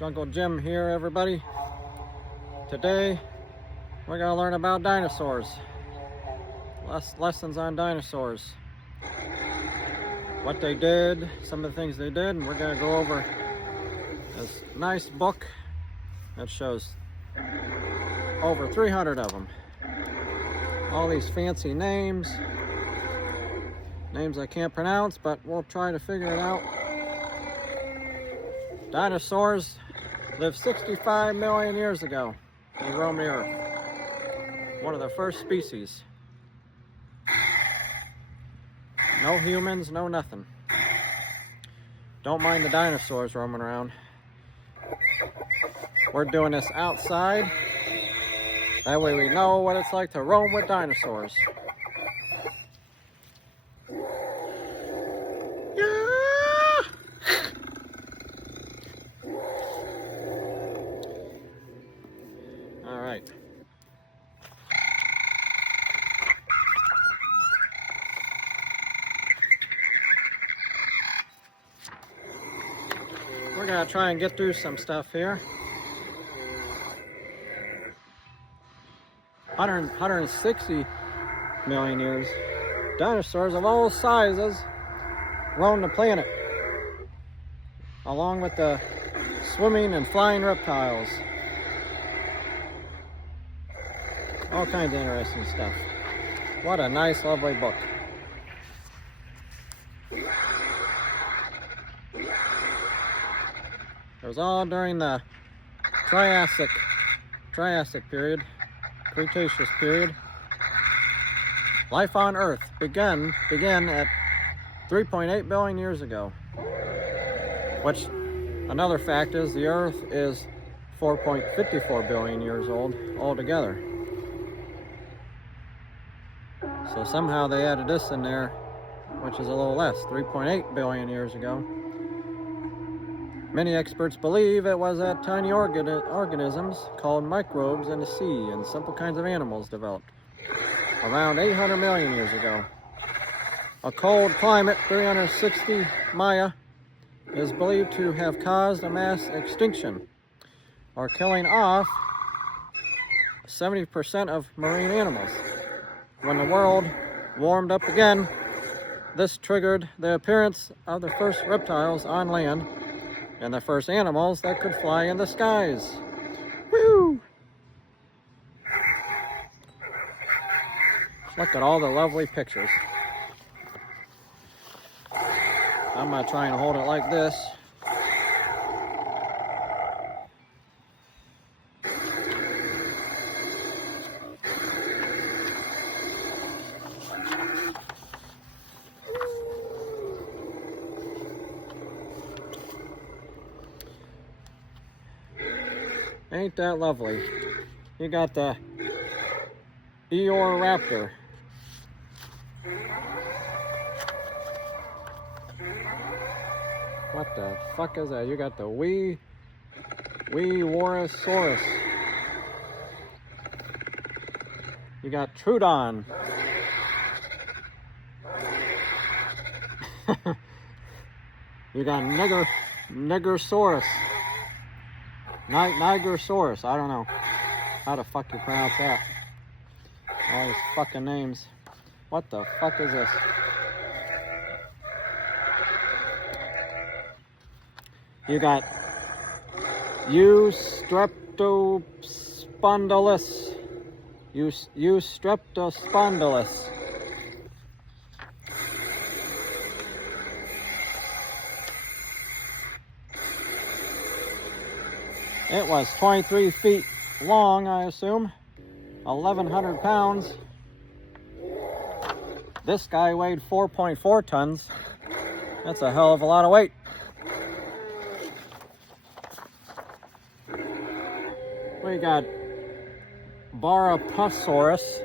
Jungle Jim here, everybody. Today we're going to learn about dinosaurs. Lessons on dinosaurs. What they did, some of the things they did, and we're going to go over this nice book that shows over 300 of them. All these fancy names I can't pronounce, but we'll try to figure it out. Dinosaurs lived 65 million years ago. They roamed the earth. One of the first species. No humans, no nothing. Don't mind the dinosaurs roaming around. We're doing this outside. That way we know what it's like to roam with dinosaurs. We're going to try and get through some stuff here. 160 million years. Dinosaurs of all sizes roamed the planet, along with the swimming and flying reptiles. All kinds of interesting stuff. What a nice, lovely book. It was all during the Triassic period, Cretaceous period. Life on Earth began at 3.8 billion years ago. Which, another fact is, the Earth is 4.54 billion years old altogether. So somehow they added this in there, which is a little less, 3.8 billion years ago. Many experts believe it was that tiny organisms called microbes in the sea and simple kinds of animals developed around 800 million years ago. A cold climate, 360 Maya, is believed to have caused a mass extinction, or killing off 70% of marine animals. When the world warmed up again, this triggered the appearance of the first reptiles on land and the first animals that could fly in the skies. Woo! Look at all the lovely pictures. I'm gonna try and hold it like this. Ain't that lovely? You got the Eoraptor. What the fuck is that? You got the Weewarsaurus. You got Trudon. You got Nigersaurus. Nigersaurus, I don't know how the fuck you pronounce that. All these fucking names. What the fuck is this? You got Eustreptospondylus. Eustreptospondylus. It was 23 feet long, I assume. 1,100 pounds. This guy weighed 4.4 tons. That's a hell of a lot of weight. We got Barapasaurus,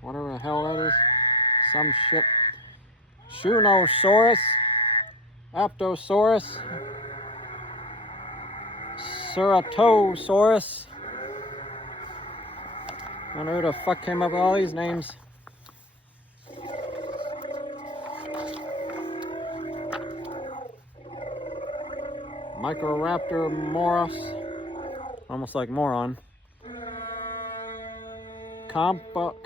whatever the hell that is. Some shit. Shunosaurus, Apatosaurus, Ceratosaurus. I don't know who the fuck came up with all these names. Microraptor moros, almost like moron. Compsog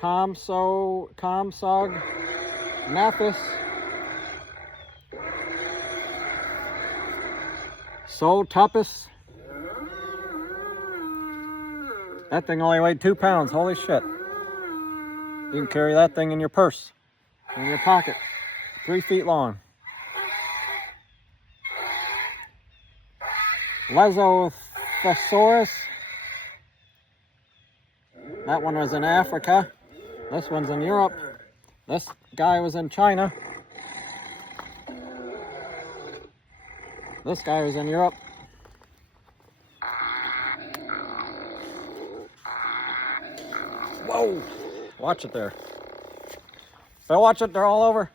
Nathis. Soltopus. That thing only weighed 2 pounds. Holy shit. You can carry that thing in your purse, in your pocket. 3 feet long. Lesothosaurus. That one was in Africa. This one's in Europe. This guy was in China. This guy was in Europe. Whoa! Watch it there. But watch it, they're all over.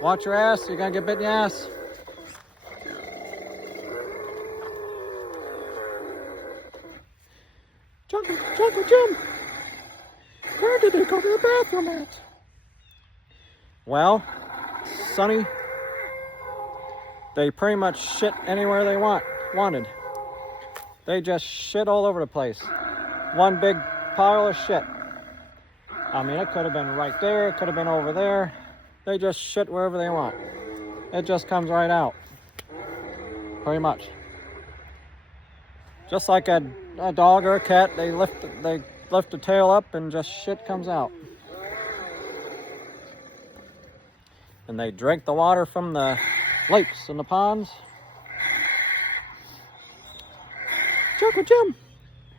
Watch your ass, you're gonna get bit in the ass. Jungle Jim! Where did they go to the bathroom at? Well, Sonny, they pretty much shit anywhere they wanted. They just shit all over the place. One big pile of shit. I mean, it could have been right there, it could have been over there. They just shit wherever they want. It just comes right out. Pretty much. Just like a dog or a cat, they lift the tail up and just shit comes out. And they drink the water from the lakes and the ponds. Jungle Jim,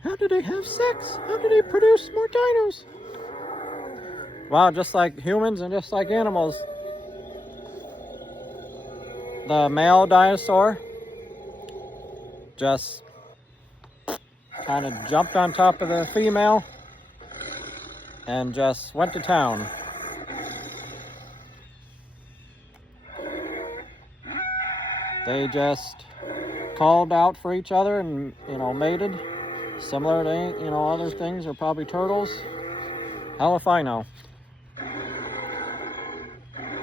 how do they have sex? How do they produce more dinos? Well, just like humans and just like animals, the male dinosaur just kind of jumped on top of the female and just went to town. They just called out for each other and, mated. Similar to, other things, or probably turtles. Hell if I know.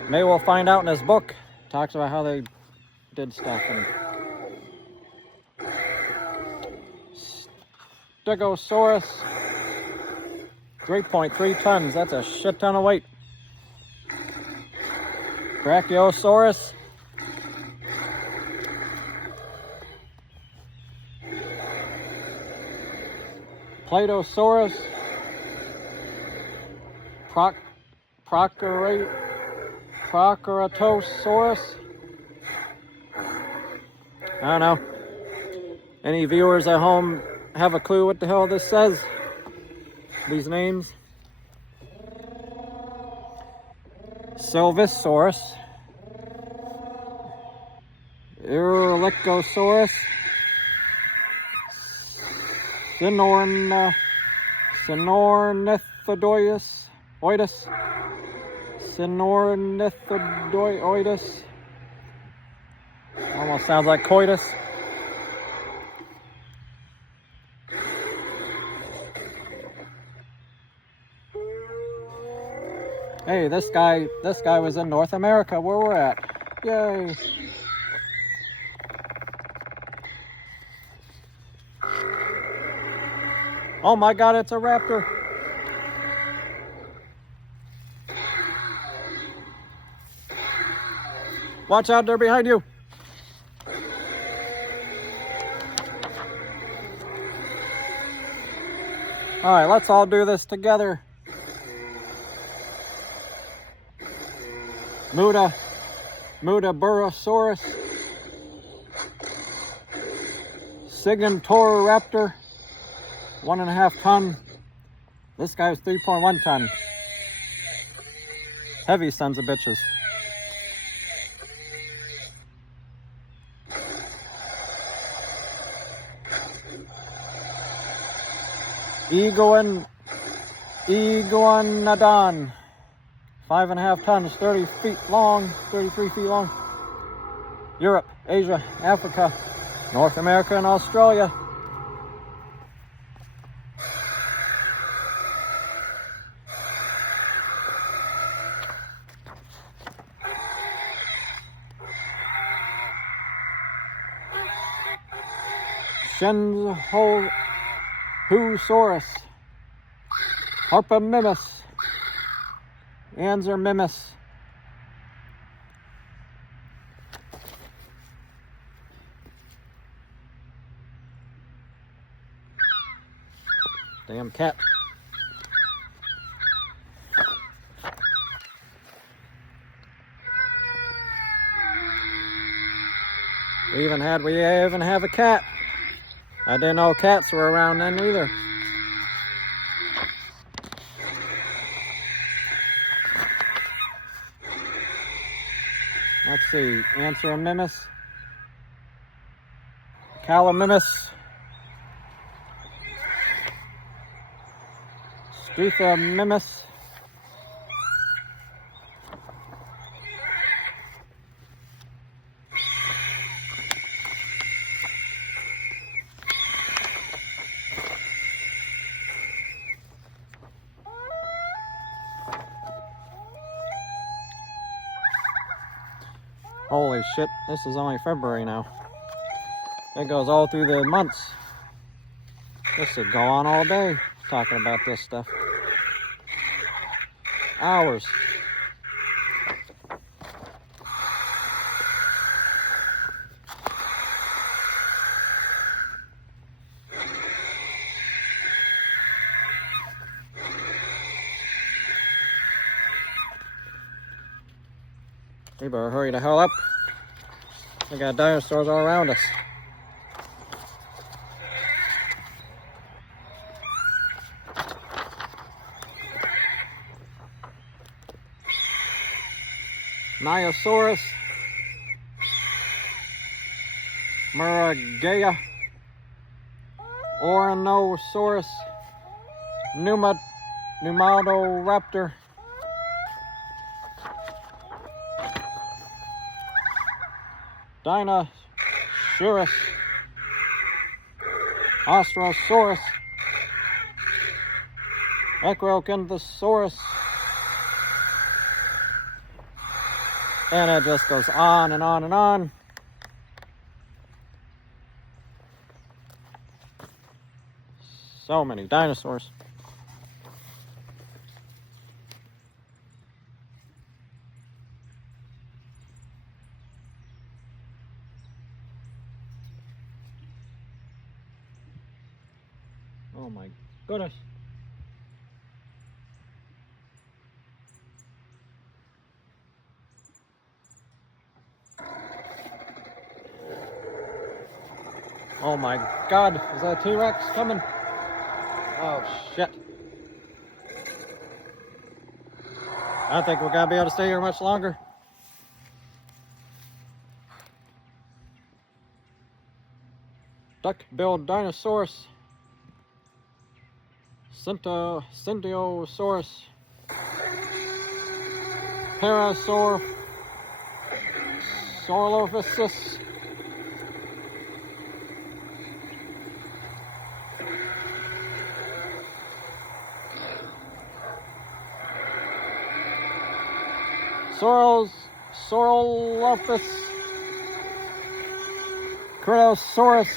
Maybe we'll find out in this book. Talks about how they did stuff. And Stegosaurus, 3.3 tons. That's a shit ton of weight. Brachiosaurus, Platosaurus, Proceratosaurus. I don't know. Any viewers at home have a clue what the hell this says? These names? Sylvisaurus, Erlicosaurus, Sinornithodoidus. Almost sounds like coitus. Hey, this guy was in North America, where we're at. Yay! Oh my God, it's a raptor. Watch out, they're behind you. All right, let's all do this together. Mudaburrasaurus, Sigantoraptor, 1.5 ton. This guy was 3.1 ton. Heavy sons of bitches. Iguanodon, 5.5 tons, 30 feet long, 33 feet long. Europe, Asia, Africa, North America, and Australia. Shenhosaurus, Harpamimus, Anzermimus, damn cat. We even have a cat. I didn't know cats were around then either. Let's see, Anthromimus, Calamimus, Struthamimus, holy shit, this is only February now. It goes all through the months. This should go on all day talking about this stuff. Hours. We better hurry the hell up. We got dinosaurs all around us. Niosaurus, Muragea, Orinosaurus, Pneumatoraptor, Dinosaurus, Ostrosaurus, Acrocanthosaurus, and it just goes on and on and on. So many dinosaurs. Oh my goodness. Oh my God, is that a T-Rex coming? Oh shit. I don't think we're gonna be able to stay here much longer. Duck-billed Dinosaurus, Syntiosaurus, Parasaur, Saurolophus, Saurolophus, Critosaurus,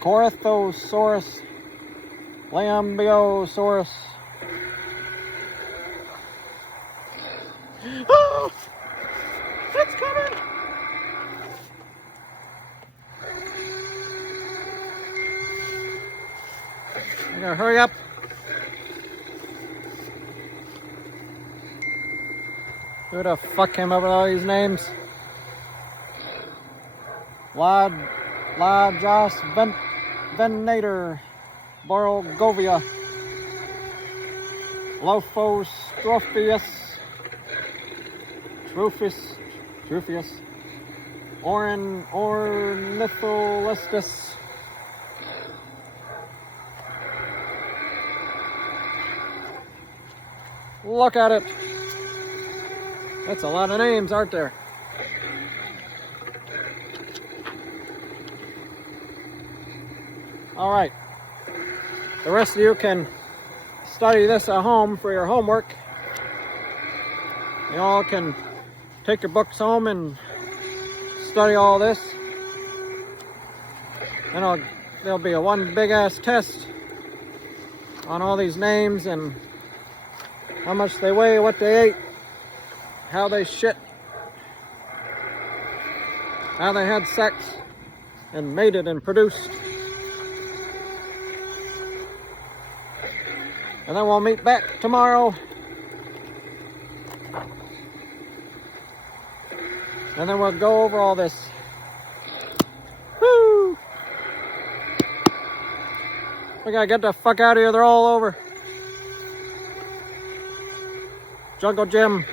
Corythosaurus, Lambiosaurus. Oh! It's coming! I gotta hurry up. Who the fuck came up with all these names? Lajos Venator, Borogovia, Lophostrophius, Truphius, Ornitholistus, look at it. That's a lot of names, aren't there? All right. The rest of you can study this at home for your homework. You all can take your books home and study all this. And there'll be a one big ass test on all these names and how much they weigh, what they ate, how they shit, how they had sex and mated and produced. And then we'll meet back tomorrow. And then we'll go over all this. Woo! We gotta get the fuck out of here. They're all over. Jungle Jim,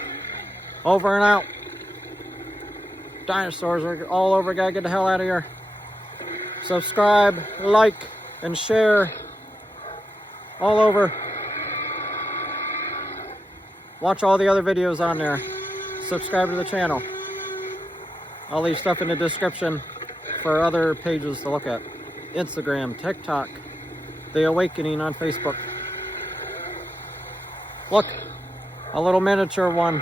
over and out. Dinosaurs are all over. Gotta get the hell out of here. Subscribe, like, and share. All over. Watch all the other videos on there. Subscribe to the channel. I'll leave stuff in the description for other pages to look at. Instagram, TikTok, The Awakening on Facebook. Look, a little miniature one.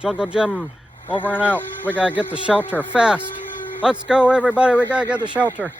Jungle Jim, over and out. We gotta get the shelter fast. Let's go, everybody. We gotta get the shelter.